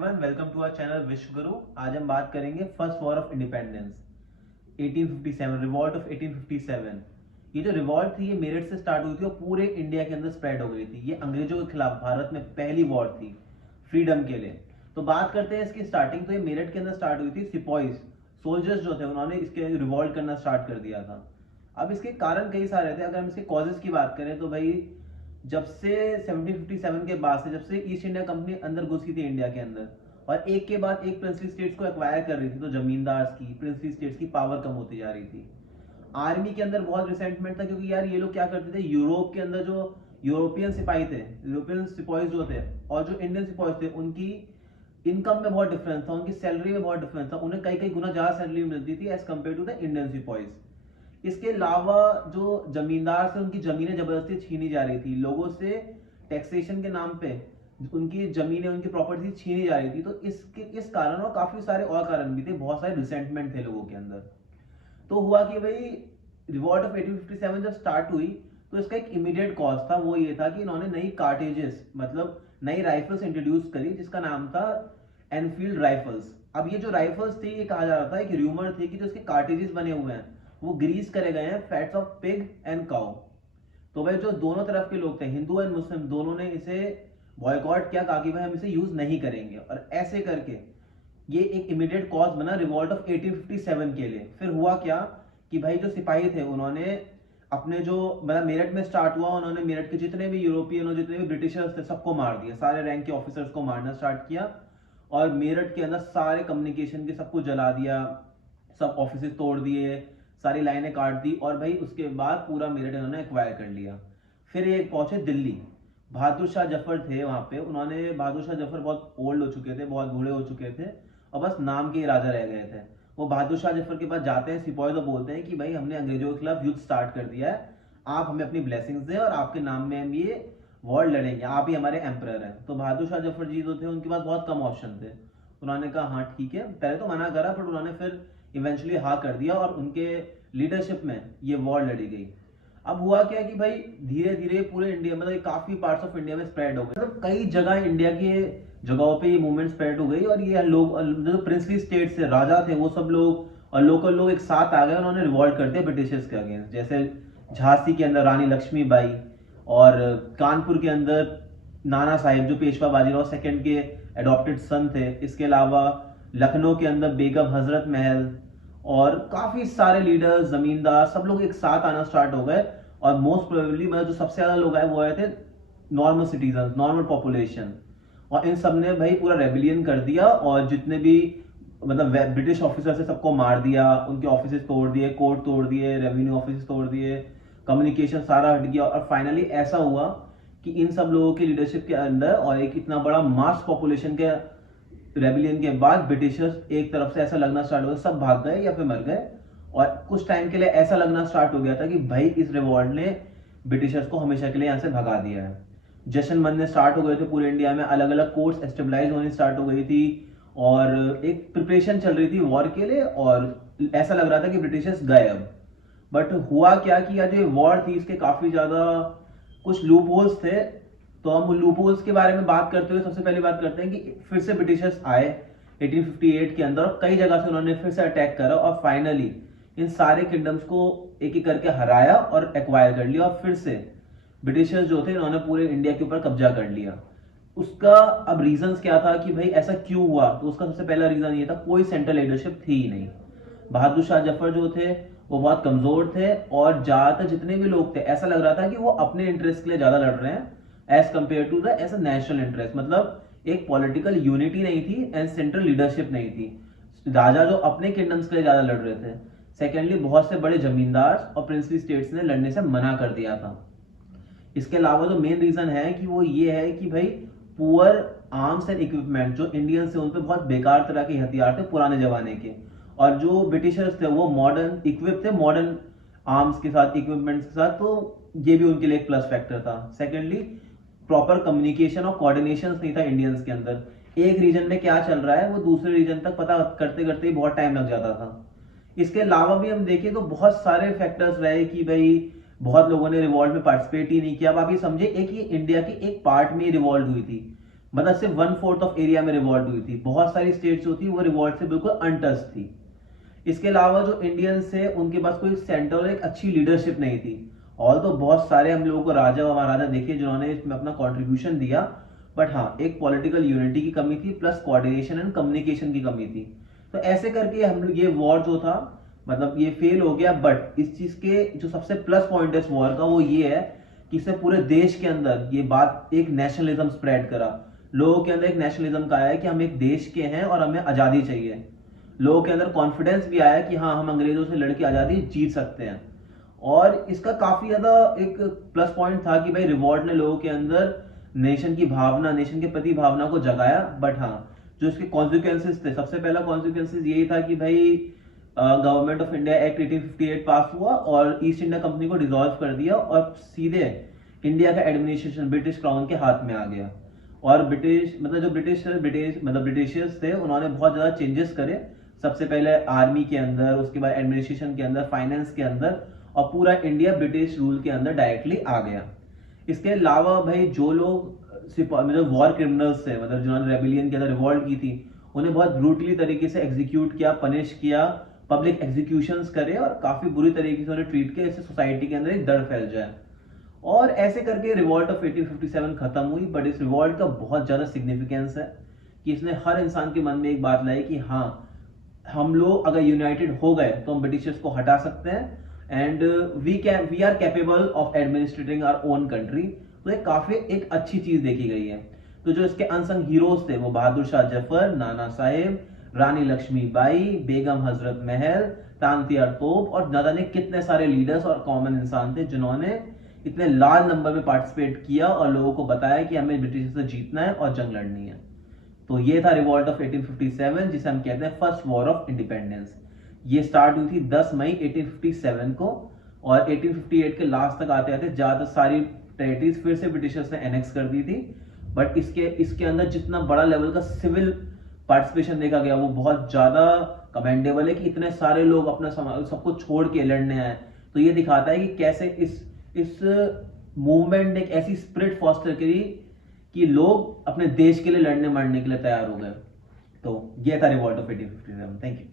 Everyone, welcome to our channel Vishwa Guru. आज हम बात करेंगे first war of independence 1857, revolt of 1857। ये जो रिवॉल्ट थी ये मेरठ से स्टार्ट हुई थी और पूरे इंडिया के अंदर स्प्रेड हो गई थी। ये अंग्रेजों के खिलाफ भारत में पहली वॉर थी फ्रीडम के लिए। तो बात करते हैं इसकी स्टार्टिंग। तो ये मेरठ के अंदर स्टार्ट हुई थी। सिपाहीज सोल्जर्स जो थे उन्होंने इसके रिवॉल्ट करना स्टार्ट कर दिया था। अब इसके कारण कई सारे थे। अगर हम इसके कॉजेज की बात करें तो भाई जब से 1757 के बाद से जब से ईस्ट इंडिया कंपनी अंदर घुसी थी इंडिया के अंदर और एक के बाद एक प्रिंसली स्टेट्स को एक्वायर कर रही थी, तो जमींदार की प्रिंसली स्टेट्स की पावर कम होती जा रही थी। आर्मी के अंदर बहुत रिसेंटमेंट था क्योंकि यार ये लोग क्या करते थे, यूरोप के अंदर जो यूरोपियन सिपाही थे, यूरोपियन सिपाही जो थे और जो इंडियन सिपाही थे, उनकी इनकम में बहुत डिफरेंस था, उनकी सैलरी में बहुत डिफरेंस था। उन्हें कई कई गुना ज्यादा सैलरी मिलती थी as compare to the Indian सिपाहीज। इसके अलावा जो जमींदार से उनकी जमीनें जबरदस्ती छीनी जा रही थी, लोगों से टैक्सेशन के नाम पे उनकी जमीनें, उनकी प्रॉपर्टी छीनी जा रही थी। तो इस कारण और काफी सारे और कारण भी थे, बहुत सारे रिसेंटमेंट थे लोगों के अंदर। तो हुआ कि भाई रिवॉल्ट ऑफ 1857 जब स्टार्ट हुई तो इसका एक इमीडिएट कॉज था, वो ये था कि इन्होंने नई कार्टेजेस मतलब नई राइफल्स इंट्रोड्यूस करी जिसका नाम था एनफील्ड राइफल्स। अब ये जो राइफल्स थी, ये कहा जा रहा था, एक र्यूमर थी कि जो इसके कार्टेजेस बने हुए हैं वो ग्रीस करे गए हैं fats of pig and cow. तो भाई जो दोनों तरफ के लोग थे, हिंदू एंड मुस्लिम, दोनों ने इसे बॉयकॉट किया, कहा कि भाई हम इसे यूज नहीं करेंगे। और ऐसे करके ये एक इमीडिएट कॉज बना रिवॉल्ट ऑफ 1857 के लिए। फिर हुआ क्या कि भाई जो सिपाही थे उन्होंने अपने जो मतलब मेरठ में स्टार्ट हुआ, उन्होंने मेरठ के जितने भी यूरोपियन और जितने भी ब्रिटिशर्स थे सबको मार दिया, सारे रैंक के ऑफिसर्स को मारना स्टार्ट किया और मेरठ के अंदर सारे कम्युनिकेशन के सबको जला दिया, सब ऑफिस तोड़ दिए, सारी लाइनें काट दी और भाई उसके बाद पूरा मेरठ इन्होंने एक्वायर कर लिया। फिर ये पहुंचे दिल्ली। बहादुर शाह जफर थे वहां पे, उन्होंने बहादुर शाह जफर बहुत ओल्ड हो चुके थे, बहुत बूढ़े हो चुके थे और बस नाम के राजा रह गए थे। वो बहादुर शाह जफर के पास जाते हैं सिपाही, तो बोलते हैं कि भाई हमने अंग्रेजों के खिलाफ युद्ध स्टार्ट कर दिया है, आप हमें अपनी ब्लेसिंग्स दें और आपके नाम में हम ये वॉर लड़ेंगे, आप ही हमारे एम्परर हैं। तो बहादुर शाह जफर जी जो थे उनके पास बहुत कम ऑप्शन थे। उन्होंने कहा हाँ ठीक है, पहले तो मना करा पर उन्होंने फिर इवेंचुअली हाँ कर दिया और उनके लीडरशिप में ये वॉर लड़ी गई। अब हुआ क्या कि भाई धीरे धीरे पूरे इंडिया मतलब काफी पार्ट्स ऑफ इंडिया में स्प्रेड हो गए, मतलब कई जगह इंडिया के जगहों पे ये मूवमेंट स्प्रेड हो गई और ये लोग जो प्रिंसली स्टेट से राजा थे वो सब लोग और लोकल लोग एक साथ आ गए, उन्होंने रिवॉल्ट कर दिया ब्रिटिशर्स के अगेंस्ट। जैसे झांसी के अंदर रानी लक्ष्मीबाई और कानपुर के अंदर नाना साहिब जो पेशवा बाजीराव सेकंड के एडॉप्टेड सन थे। इसके अलावा लखनऊ के अंदर बेगम हजरत महल और काफी सारे लीडर्स, जमींदार, सब लोग एक साथ आना स्टार्ट हो गए और मोस्ट प्रोबेबली मतलब जो सबसे ज्यादा लोग आए वो आए थे नॉर्मल सिटीजन, नॉर्मल पॉपुलेशन। और इन सब ने भाई पूरा रेबिलियन कर दिया और जितने भी मतलब ब्रिटिश ऑफिसर से सबको मार दिया, उनके ऑफिस तोड़ दिए, कोर्ट तोड़ दिए, रेवेन्यू ऑफिस तोड़ दिए, कम्युनिकेशन सारा हट गया। और फाइनली ऐसा हुआ कि इन सब लोगों की लीडरशिप के अंदर और एक इतना बड़ा मास पॉपुलेशन के रेबिलियन के बाद ब्रिटिशर्स एक तरफ से ऐसा लगना स्टार्ट हो गया सब भाग गए या फिर मर गए। और कुछ टाइम के लिए ऐसा लगना स्टार्ट हो गया था कि भाई इस रिवॉल्ट ने ब्रिटिशर्स को हमेशा के लिए यहाँ से भगा दिया है। जश्न मनने स्टार्ट हो गए थे पूरे इंडिया में, अलग अलग कोर्ट्स एस्टेब्लाइज होनी स्टार्ट हो गई थी और एक प्रिपरेशन चल रही थी वॉर के लिए और ऐसा लग रहा था कि ब्रिटिशर्स गए अब। बट हुआ क्या कि जो वॉर थी इसके काफी ज्यादा कुछ लूप होल्स थे। तो हम लूप होल्स के बारे में बात करते हुए सबसे पहले बात करते हैं कि फिर से ब्रिटिशर्स आए 1858 के अंदर और कई जगह से उन्होंने फिर से अटैक करा और फाइनली इन सारे किंगडम्स को एक एक करके हराया और एक्वायर कर लिया और फिर से ब्रिटिशर्स जो थे इन्होंने पूरे इंडिया के ऊपर कब्जा कर लिया। उसका अब रीजंस क्या था कि भाई ऐसा क्यों हुआ, तो उसका सबसे पहला रीजन ये था कोई सेंट्रल लीडरशिप थी ही नहीं। बहादुर शाह जफर जो थे वो बहुत कमजोर थे और ज्यादातर जितने भी लोग थे ऐसा लग रहा था कि वो अपने इंटरेस्ट के लिए ज्यादा लड़ रहे हैं as compare to the as a national interest. मतलब एक पॉलिटिकल यूनिटी नहीं थी एंड सेंट्रल लीडरशिप नहीं थी। राजा जो अपने किंगडम्स के लिए ज्यादा लड़ रहे थे। सेकेंडली बहुत से बड़े जमींदार और प्रिंसली स्टेट्स ने लड़ने से मना कर दिया था। इसके अलावा जो मेन रीजन है कि वो ये है कि भाई पुअर आर्म्स एंड इक्विपमेंट जो इंडियंस थे उन पे बहुत बेकार तरह के हथियार थे पुराने जमाने के, और जो ब्रिटिशर्स थे वो मॉडर्न इक्विप थे, मॉडर्न आर्म्स के साथ, इक्विपमेंट्स के साथ। तो ये भी उनके लिए एक प्लस फैक्टर था। सेकेंडली प्रॉपर कम्युनिकेशन और कोऑर्डिनेशन नहीं था इंडियंस के अंदर। एक रीजन में क्या चल रहा है वो दूसरे रीजन तक पता करते करते ही बहुत टाइम लग जाता था। इसके अलावा भी हम देखें तो बहुत सारे फैक्टर्स रहे कि भाई बहुत लोगों ने रिवॉल्ट में पार्टिसिपेट ही नहीं किया। अब आप ये समझे एक ही इंडिया की एक पार्ट में रिवॉल्ट हुई थी, मतलब सिर्फ 1/4 ऑफ एरिया में रिवॉल्ट हुई थी। बहुत सारी स्टेट्स जो थी वो रिवॉल्ट से बिल्कुल अनटच थी। इसके अलावा जो इंडियंस थे उनके पास कोई सेंटर एक अच्छी लीडरशिप नहीं थी। ऑल तो बहुत सारे हम लोगों को राजा और महाराजा देखे जिन्होंने इसमें अपना कॉन्ट्रीब्यूशन दिया, बट हाँ एक पॉलिटिकल यूनिटी की कमी थी प्लस कोऑर्डिनेशन एंड कम्युनिकेशन की कमी थी। तो ऐसे करके हम लोग ये वॉर जो था मतलब ये फेल हो गया। बट इस चीज के जो सबसे प्लस पॉइंट है इस वॉर का वो ये है कि इससे पूरे देश के अंदर ये बात एक नेशनलिज्म स्प्रेड करा। लोगों के अंदर एक नेशनलिज्म का आया है कि हम एक देश के हैं और हमें आजादी चाहिए। लोगों के अंदर कॉन्फिडेंस भी आया कि हाँ हम अंग्रेजों से लड़के आजादी जीत सकते हैं। और इसका काफी ज्यादा एक प्लस पॉइंट था कि भाई रिवॉल्ट ने लोगों के अंदर नेशन की भावना, नेशन के प्रति भावना को जगाया। बट हाँ जो इसके कॉन्सिक्वेंसेस थे, सबसे पहला कॉन्सिक्वेंसेस यही था कि भाई गवर्नमेंट ऑफ इंडिया एक्ट 1858 पास हुआ और ईस्ट इंडिया कंपनी को डिसॉल्व कर दिया और सीधे इंडिया का एडमिनिस्ट्रेशन ब्रिटिश क्राउन के हाथ में आ गया। और ब्रिटिश मतलब जो ब्रिटिशर्स थे उन्होंने बहुत ज्यादा चेंजेस करे। सबसे पहले आर्मी के अंदर, उसके बाद एडमिनिस्ट्रेशन के अंदर, फाइनेंस के अंदर, और पूरा इंडिया ब्रिटिश रूल के अंदर डायरेक्टली आ गया। इसके अलावा भाई जो लोग मतलब वॉर क्रिमिनल्स थे, मतलब जिन्होंने रेबिलियन के अंदर रिवॉल्ट की थी, उन्हें बहुत ब्रूटली तरीके से एग्जीक्यूट किया, पनिश किया, पब्लिक एग्जीक्यूशंस करे और काफी बुरी तरीके से उन्हें ट्रीट किया, इससे सोसाइटी के अंदर एक डर फैल जाए। और ऐसे करके रिवॉल्ट ऑफ 1857 खत्म हुई। बट इस रिवॉल्ट का बहुत ज्यादा सिग्निफिकेंस है कि इसने हर इंसान के मन में एक बात लाई कि हाँ हम लोग अगर यूनाइटेड हो गए तो हम ब्रिटिशर्स को हटा सकते हैं and we are capable of administrating our own country. तो ये काफी एक अच्छी चीज देखी गई है। तो जो इसके अनसंग हीरोज थे वो बहादुर शाह जफर, नाना साहेब, रानी लक्ष्मीबाई, बेगम हजरत महल, तांतियार तोप और न जाने कितने सारे लीडर्स और कॉमन इंसान थे जिन्होंने इतने लार्ज नंबर में पार्टिसिपेट किया और लोगों को बताया कि हमें ब्रिटिश से जीतना है और जंग लड़नी है। तो ये था रिवॉल्ट ऑफ 1857 जिसे हम कहते हैं फर्स्ट वॉर ऑफ इंडिपेंडेंस। ये स्टार्ट हुई थी 10 मई 1857 को और 1858 के लास्ट तक आते आते ज्यादा सारी टेरिटरीज फिर से ब्रिटिशर्स ने एनेक्स कर दी थी। बट इसके अंदर जितना बड़ा लेवल का सिविल पार्टिसिपेशन देखा गया वो बहुत ज्यादा कमेंडेबल है कि इतने सारे लोग अपना सबको छोड़ के लड़ने आए। तो ये दिखाता है कि कैसे इस मूवमेंट ने एक ऐसी स्पिरिट फॉस्टर करी कि लोग अपने देश के लिए लड़ने मरने के लिए तैयार हो गए। तो ये था रिवॉल्ट ऑफ 1857। Thank you.